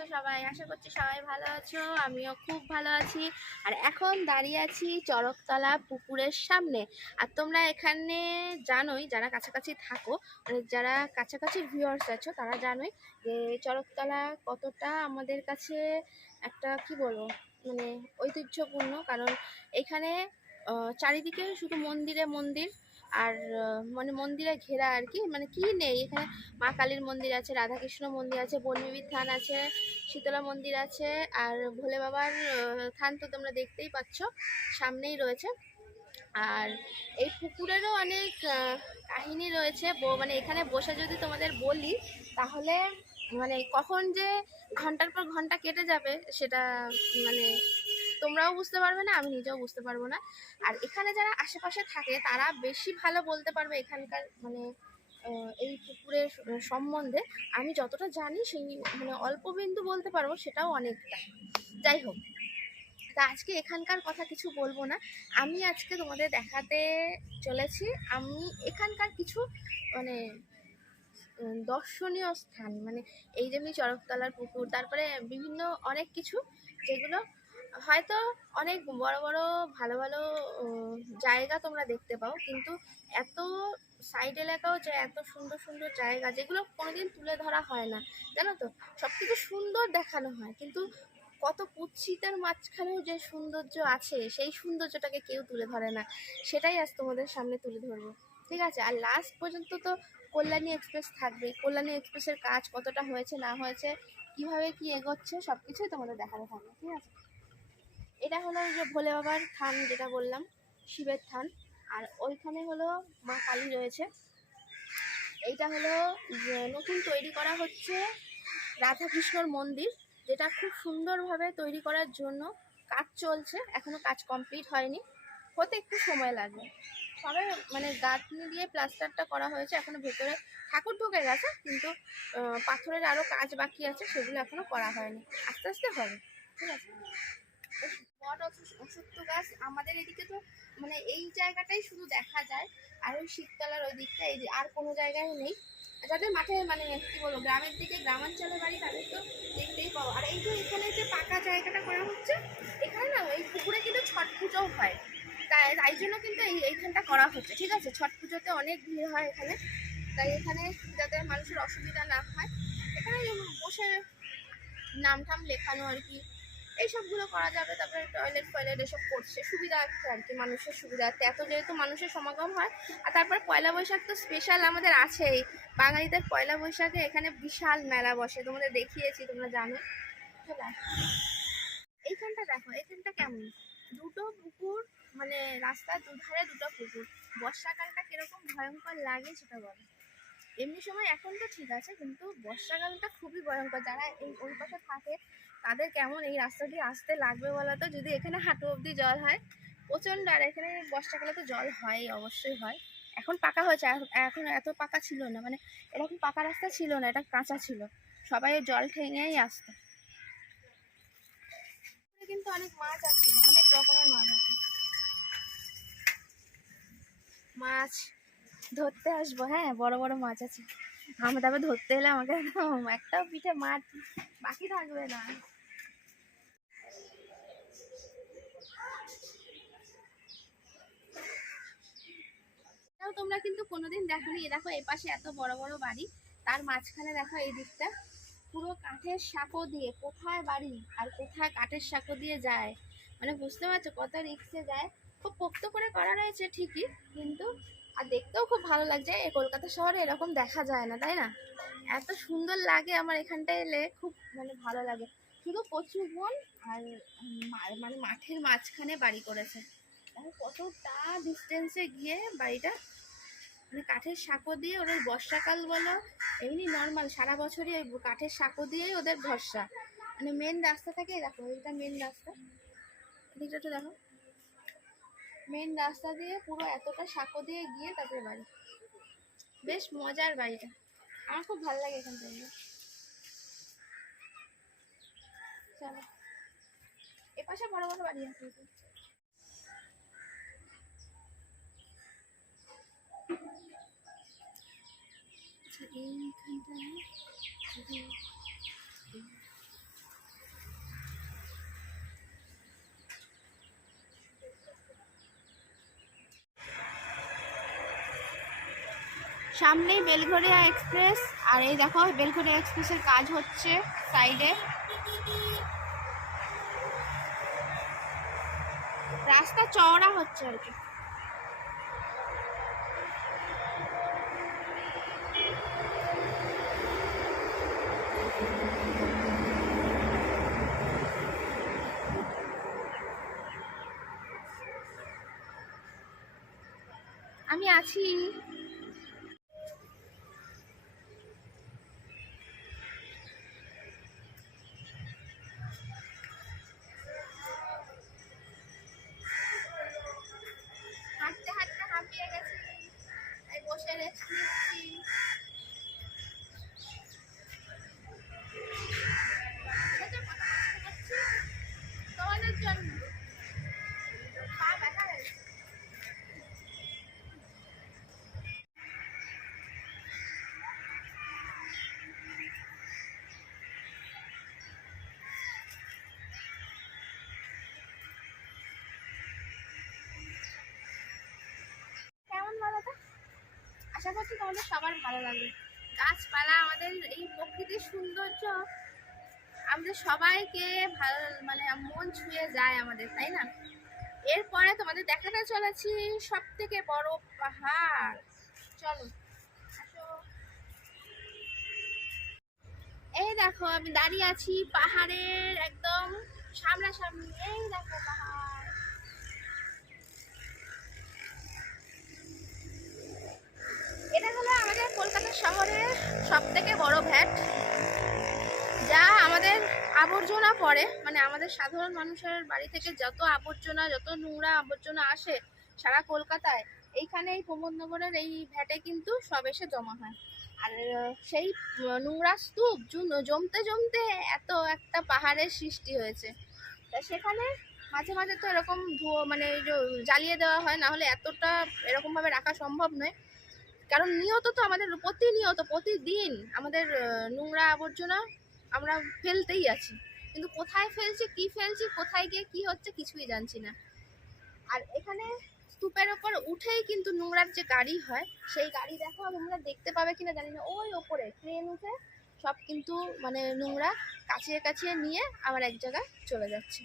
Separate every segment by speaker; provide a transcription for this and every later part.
Speaker 1: আছো সবাই? আশা করছি সবাই ভালো আছো, আমিও খুব ভালো আছি। আর এখন দাঁড়িয়ে আছি চরকতলা পুকুরের সামনে। আর তোমরা এখানে জানোই, যারা কাছাকাছি থাকো মানে যারা কাছাকাছি ভিউয়ার্স আছো, তারা জানোই যে চরকতলা কতটা আমাদের কাছে একটা, কি বলব মানে ঐতিহ্যপূর্ণ। কারণ এখানে চারিদিকে শুধু মন্দিরে মন্দির আর মানে মন্দিরে ঘেরা আর কি মানে কি নেই? এখানে মা কালীর মন্দির আছে, রাধাকৃষ্ণ মন্দির আছে, বনবিবির থান আছে, শীতলা মন্দির আছে, আর ভোলে বাবার থান তো তোমরা দেখতেই পাচ্ছ, সামনেই রয়েছে। আর এই পুকুরেরও অনেক কাহিনী রয়েছে মানে এখানে বসে যদি তোমাদের বলি, তাহলে মানে কখন যে ঘণ্টার পর ঘণ্টা কেটে যাবে, সেটা মানে তোমরাও বুঝতে পারবে না, আমি নিজেও বুঝতে পারব না। আর এখানে যারা আশেপাশে থাকে, তারা বেশি ভালো বলতে পারবে এখানকার মানে এই পুকুরের সম্বন্ধে। আমি যতটা জানি, সেই মানে অল্প বিন্দু বলতে পারব, সেটাও অনেকটা। যাই হোক, তা আজকে এখানকার কথা কিছু বলব না। আমি আজকে তোমাদের দেখাতে চলেছি, আমি এখানকার কিছু মানে দর্শনীয় স্থান। মানে এই যেমনি চরকতলার পুকুর, তারপরে বিভিন্ন অনেক কিছু যেগুলো হয়তো অনেক বড় বড়, ভালো ভালো জায়গা তোমরা দেখতে পাও, কিন্তু এত সাইড এলাকাও যে এত সুন্দর সুন্দর জায়গা যেগুলো কোনোদিন তুলে ধরা হয় না, জানো তো? সব কিছু সুন্দর দেখানো হয়, কিন্তু কত কুৎসিতের মাঝখানেও যে সৌন্দর্য আছে, সেই সৌন্দর্যটাকে কেউ তুলে ধরে না। সেটাই আজ তোমাদের সামনে তুলে ধরবো। ঠিক আছে? আর লাস্ট পর্যন্ত তো কল্যাণী এক্সপ্রেস থাকবে। কল্যাণী এক্সপ্রেসের কাজ কতটা হয়েছে, না হয়েছে, কীভাবে কি এগোচ্ছে সব কিছুই তোমাদের দেখাতে থাকবে। ঠিক আছে? এটা হলো ওই যে ভোলে বাবার থান যেটা বললাম, শিবের থান। আর ওইখানে হলো মা কালী রয়েছে। এইটা হলো নতুন তৈরি করা হচ্ছে রাধাকৃষ্ণর মন্দির, যেটা খুব সুন্দরভাবে তৈরি করার জন্য কাজ চলছে। এখনও কাজ কমপ্লিট হয়নি। হতে একটু সময় লাগবে। সবে মানে গাঁথনি দিয়ে প্লাস্টারটা করা হয়েছে। এখনও ভেতরে ঠাকুর ঢুকে গেছে, কিন্তু পাথরের আরও কাজ বাকি আছে, সেগুলো এখনও করা হয়নি। আস্তে আস্তে হবে। ঠিক আছে? বট অশ্বত্থ গাছ আমাদের এদিকে তো মানে এই জায়গাটাই শুধু দেখা যায়। আর ওই শীততলার ওই দিকটা, এই আর কোনো জায়গায় নেই। যাদের মাঠে মানে কি বলব, গ্রামের দিকে গ্রামাঞ্চলে বাড়ি, তাদের তো দেখতেই পাবো আর এই যে এখানে যে পাকা জায়গাটা করা হচ্ছে, এখানে না এই পুকুরে কিন্তু ছট পুজোও হয়। তাই তাই জন্য কিন্তু এই, এইখানটা করা হচ্ছে। ঠিক আছে, ছট পুজোতে অনেক ভিড় হয় এখানে। তাই এখানে যাতে মানুষের অসুবিধা না হয়, এখানে বসে নাম টাম লেখানো আর কি। এইসবগুলো করা যাবে, তারপরে টয়লেট ফয়লেট এসব করছে, সুবিধার্থে আর কি, মানুষের সুবিধার্থে। এত যেহেতু মানুষের সমাগম হয়, আর তারপর পয়লা বৈশাখ তো স্পেশাল আমাদের আছেই। বাঙালিদের পয়লা বৈশাখে এখানে বিশাল মেলা বসে, তোমাদের দেখিয়েছি, তোমরা জানো। এইখানটা দেখো, এইখানটা কেমন? দুটো পুকুর মানে রাস্তার দুধারে দুটো পুকুর। বর্ষাকালটা কীরকম ভয়ঙ্কর লাগে সেটা বলো। এমনি সময় এখন তো ঠিক আছে, কিন্তু বর্ষাকালটা খুবই ভয়ঙ্কর। যারা এই ওই পাশে থাকে, তাদের কেমন এই রাস্তা দিয়ে আসতে লাগবে বলো তো যদি এখানে হাঁটু অবধি জল হয়, প্রচণ্ড, আর এখানে বর্ষাকালে তো জল হয় অবশ্যই হয়। এখন পাকা হয়েছে এখন এত পাকা ছিল না মানে এরকম পাকা রাস্তা ছিল না, এটা কাঁচা ছিল। সবাই জল ঠেঙেই আসতো। কিন্তু অনেক মাছ আছে, অনেক রকমের মাছ আছে। মাছ ধরতে আসব হ্যাঁ বড় বড় মাছ আছে। আমি তারপর ধরতে এলে আমাকে একটাও পিঠে মাছ বাকি থাকবে না। তোমরা কিন্তু কোনোদিন দেখোনি, এ দেখো এই পাশে এত বড় বড় বাড়ি, তার মাঝখানে দেখো এই দিকটা। পুরো কাঠের সাঁকো দিয়ে কোথায় বাড়ি আর কোথায় কাঠের সাঁকো দিয়ে যায়? মানে বুঝতে পারছ, কত রিক্সে যায়। খুব পোক্ত করে করা রয়েছে ঠিকই, কিন্তু আর দেখতেও খুব ভালো লাগছে। এই কলকাতা শহরে এরকম দেখা যায় না, তাই না? এত সুন্দর লাগে আমার এখানটায় এলে, খুব মানে ভালো লাগে। শুধু প্রচুর বন আর মানে মাঠের মাঝখানে বাড়ি করেছে। কতটা ডিস্টেন্সে গিয়ে বাড়িটা মানে কাঠের সাঁকো দিয়ে ওদের বর্ষাকাল বলো, এমনি নর্মাল সারা বছরই ওই কাঠের সাঁকো দিয়েই ওদের ভরসা। মানে মেন রাস্তা থাকে দেখো এইটা মেন রাস্তা। এদিকটা একটু দেখো। মেন রাস্তা দিয়ে পুরো এতটা সাঁকো দিয়ে গিয়ে তারপরে বাড়ি। বেশ মজার বাড়িটা আমার খুব ভালো লাগে এখান থেকে। চলো। এপাশে বড় বড় বাড়ি আছে তো। সামনেই বেলঘরিয়া এক্সপ্রেস, আর এই দেখো, বেলঘরিয়া এক্সপ্রেসের কাজ হচ্ছে সাইডে রাস্তা চওড়া হচ্ছে আর কি। আমি আছি। আশা করছি সবার ভালো লাগবে। গাছপালা, আমাদের এই প্রকৃতির সৌন্দর্য আমাদের সবাইকে ভালো মানে মন ছুঁয়ে যায় আমাদের, তাই না? এরপরে তোমাদের দেখাতে চলেছি সব থেকে বড় পাহাড়। চলো এই দেখো, আমি দাঁড়িয়ে আছি পাহাড়ের একদম সামনাসামনি। এই দেখো পাহাড়। এটা হলো আমাদের কলকাতা শহরের সব থেকে বড় ভ্যাট, যা আমাদের আবর্জনা পড়ে। মানে আমাদের সাধারণ মানুষের বাড়ি থেকে যত আবর্জনা, যত নোংরা আবর্জনা আসে সারা কলকাতায়, এইখানে এই প্রমোদনগরের এই ভ্যাটে কিন্তু সব এসে জমা হয়। আর সেই নোংরা স্তূপ জমতে জমতে এত একটা পাহাড়ের সৃষ্টি হয়েছে। তা সেখানে মাঝে মাঝে তো এরকম ধুয়ো মানে জ্বালিয়ে দেওয়া হয়, না হলে এতটা এরকমভাবে রাখা সম্ভব নয়। কারণ নিয়ত তো আমাদের প্রতিনিয়ত, প্রতিদিন আমাদের নোংরা আবর্জনা আমরা ফেলতেই আছি। কিন্তু কোথায় ফেলছি, কি ফেলছি, কোথায় গিয়ে কি হচ্ছে কিছুই জানছি না। আর এখানে স্তূপের ওপর উঠেই কিন্তু নোংরার যে গাড়ি হয়, সেই গাড়ি দেখো তোমরা দেখতে পাবে কিনা জানি না। ওই ওপরে ট্রেন উঠে সব কিন্তু মানে নোংরা কাছিয়ে কাছিয়ে নিয়ে আবার এক জায়গায় চলে যাচ্ছে।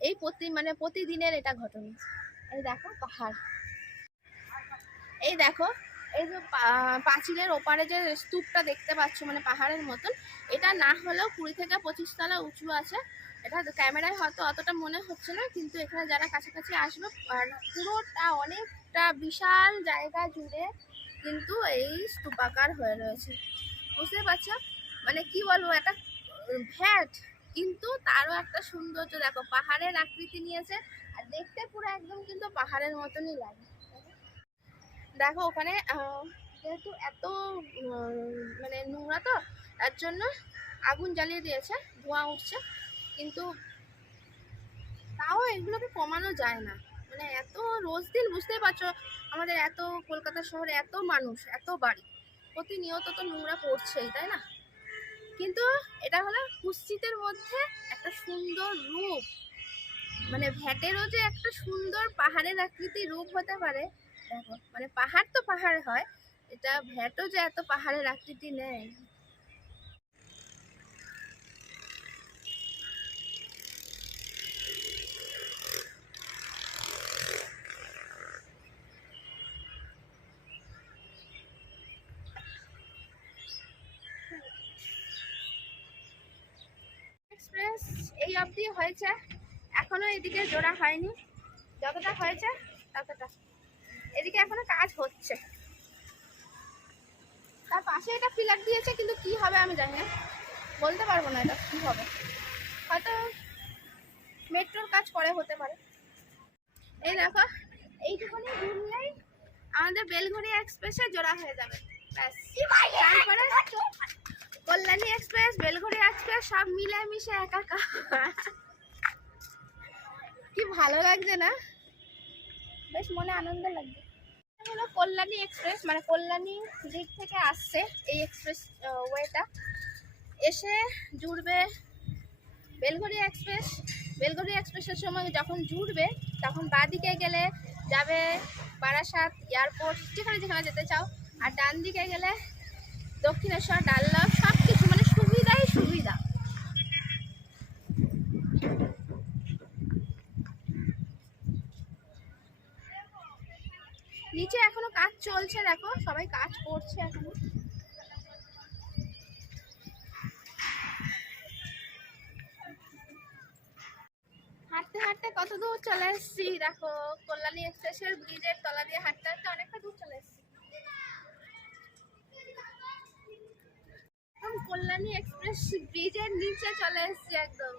Speaker 1: এই প্রতি মানে প্রতিদিনের এটা ঘটনা। এই দেখো পাহাড়। এই দেখো এই যে পাঁচিলের ওপারে যে স্তূপটা দেখতে পাচ্ছ মানে পাহাড়ের মতন, এটা না হলেও কুড়ি থেকে পঁচিশ তলা উঁচু আছে। এটা ক্যামেরায় হয়তো অতটা মনে হচ্ছে না, কিন্তু এখানে যারা কাছাকাছি আসবে পুরোটা অনেকটা বিশাল জায়গা জুড়ে কিন্তু এই স্তূপাকার হয়ে রয়েছে। বুঝতে পারছ? মানে কি বলব, একটা ভ্যাট, কিন্তু তারও একটা সৌন্দর্য। দেখো, পাহাড়ের আকৃতি নিয়েছে, আর দেখতে পুরো একদম কিন্তু পাহাড়ের মতনই লাগে। দেখো ওখানে যেহেতু এত মানে নোংরা তো, তার জন্য আগুন জ্বালিয়ে দিয়েছে, ধোঁয়া উঠছে। কিন্তু তাও এগুলোকে কমানো যায় না। মানে এত রোজ দিন বুঝতেই পারছ, আমাদের এত কলকাতা শহরে এত মানুষ, এত বাড়ি, প্রতিনিয়ত তো নোংরা পড়ছেই, তাই না? কিন্তু এটা হলো কুৎসিতের মধ্যে একটা সুন্দর রূপ। মানে ভ্যাটেরও যে একটা সুন্দর পাহাড়ের আকৃতি রূপ হতে পারে দেখো মানে পাহাড় তো পাহাড় হয়, এটা ভ্যাটও যে এত পাহাড়ের আকৃতি নেয় এক্সপ্রেস এই অবধি হয়েছে। এখনও এদিকে জোড়া হয়নি। যতটা হয়েছে, ততটা। এদিকে এখনও কাজ হচ্ছে। তার পাশে এটা ফিলার দিয়েছে, কিন্তু কি হবে আমি জানি না। বলতে পারব না এটা কি হবে। হয়তো মেট্রোর কাজ পরে হতে পারে। এই দেখো, এইটুকুনি ঘুরলেই আমাদের বেলঘড়ি এক্সপ্রেসে জোড়া হয়ে যাবে। তারপরে কল্যাণী এক্সপ্রেস বেলঘড়ি এক্সপ্রেস সব মিলে মিশে একাকার কি ভালো লাগছে না? বেশ মনে আনন্দ এটা হলো কল্যাণী এক্সপ্রেস। মানে কল্যাণী দিক থেকে আসছে এই এক্সপ্রেস ওয়েটা। এসে জুড়বে বেলঘড়ি এক্সপ্রেস। বেলঘড়ি এক্সপ্রেসের সময় যখন জুড়বে, তখন বাঁদিকে গেলে যাবে বারাসাত এয়ারপোর্ট যেখানে যেখানে যেতে চাও। আর ডান দিকে গেলে দক্ষিণেশ্বর ডাল্লা সব কিছু মানে সুবিধাই সুবিধা নিচে এখনও কাজ চলছে, দেখো, সবাই কাজ করছে এখনও। হাঁটতে হাঁটতে কত দূর চলে এসেছি, দেখো, কল্যাণী এক্সপ্রেসের ব্রিজের তলা দিয়ে হাঁটতে হাঁটতে অনেকটা দূর চলে এসেছি। কল্যাণী এক্সপ্রেস ব্রিজের নিচে চলে এসেছি একদম।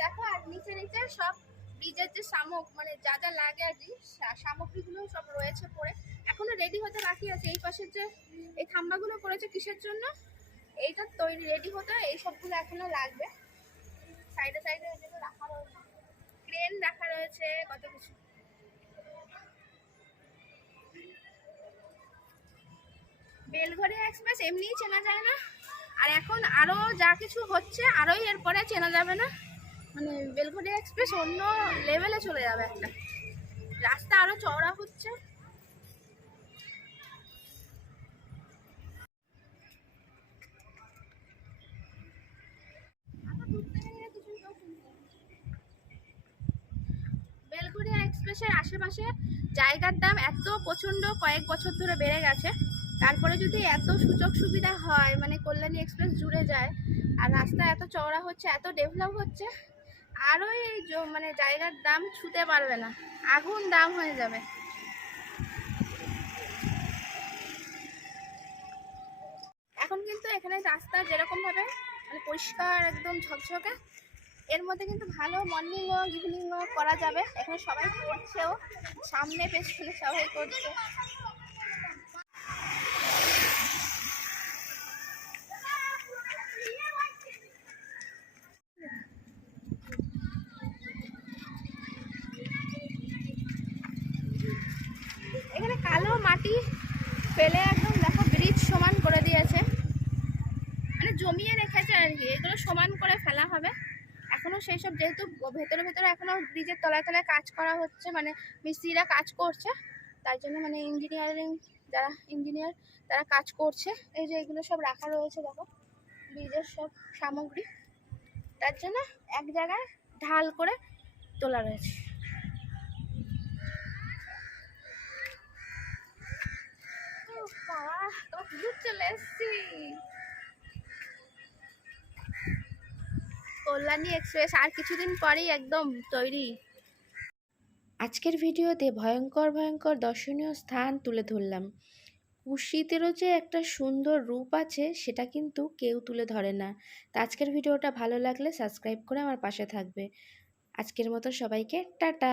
Speaker 1: দেখো, আর নিচে নিচে সব ব্রিজের যে সামক মানে যা যা লাগে আর কি সামগ্রীগুলো সব রয়েছে পড়ে। এখনও রেডি হতে বাকি আছে। এই পাশের যে এই খাম্বাগুলো করেছে কিসের জন্য? এইটা তৈরি রেডি হতে এই সবগুলো এখনও লাগবে। সাইডে সাইডে যেগুলো রাখা রয়েছে। ক্রেন রাখা রয়েছে, কত কিছু। বেলঘড়িয়া এক্সপ্রেস এমনিই চেনা যায় না। আর এখন আরও যা কিছু হচ্ছে, আরোই এরপরে চেনা যাবে না। মানে বেলঘড়িয়া এক্সপ্রেস অন্য লেভেলে চলে যাবে একটা। রাস্তা আরও চওড়া হচ্ছে। আশেপাশে জায়গার দাম এত প্রচণ্ড কয়েক বছর ধরে বেড়ে গেছে। তারপরে যদি এত সুযোগ সুবিধা হয় মানে কল্যাণী এক্সপ্রেস জুড়ে যায়, আর রাস্তা এত চওড়া হচ্ছে, এত ডেভেলপ হচ্ছে আরও এই মানে জায়গার দাম ছুতে পারবে না। আগুন দাম হয়ে যাবে। এখন কিন্তু এখানে রাস্তা যেরকম ভাবে মানে পরিষ্কার, একদম ঝকঝকে এর মধ্যে কিন্তু ভালো মর্নিং ওয়াক ইভিনিং ওয়াক করা যাবে। এখানে সবাই করছেও, সামনে পেছনে সবাই করছে। এখানে কালো মাটি ফেলে একদম দেখো ব্রিজ সমান করে দিয়েছে। মানে জমিয়ে রেখেছে আর কি, এগুলো সমান করে ফেলা হবে। এখনও সেই সব যেহেতু ভেতরে ভেতরে এখনও ব্রিজের তলায় তলায় কাজ করা হচ্ছে মানে মিস্ত্রিরা কাজ করছে, তার জন্য মানে ইঞ্জিনিয়ারিং যারা ইঞ্জিনিয়ার তারা কাজ করছে। এই যে এগুলো সব রাখা রয়েছে দেখো ব্রিজের সব সামগ্রী। তার জন্য এক জায়গায় ঢাল করে তোলা রয়েছে। চলে এসছি। কল্যাণী এক্সপ্রেস আর কিছুদিন পরেই একদম তৈরি।
Speaker 2: আজকের ভিডিওতে ভয়ঙ্কর ভয়ঙ্কর দর্শনীয় স্থান তুলে ধরলাম। কুশিতেরও যে একটা সুন্দর রূপ আছে, সেটা কিন্তু কেউ তুলে ধরে না। তা আজকের ভিডিওটা ভালো লাগলে সাবস্ক্রাইব করে আমার পাশে থাকবে। আজকের মতো সবাইকে টাটা।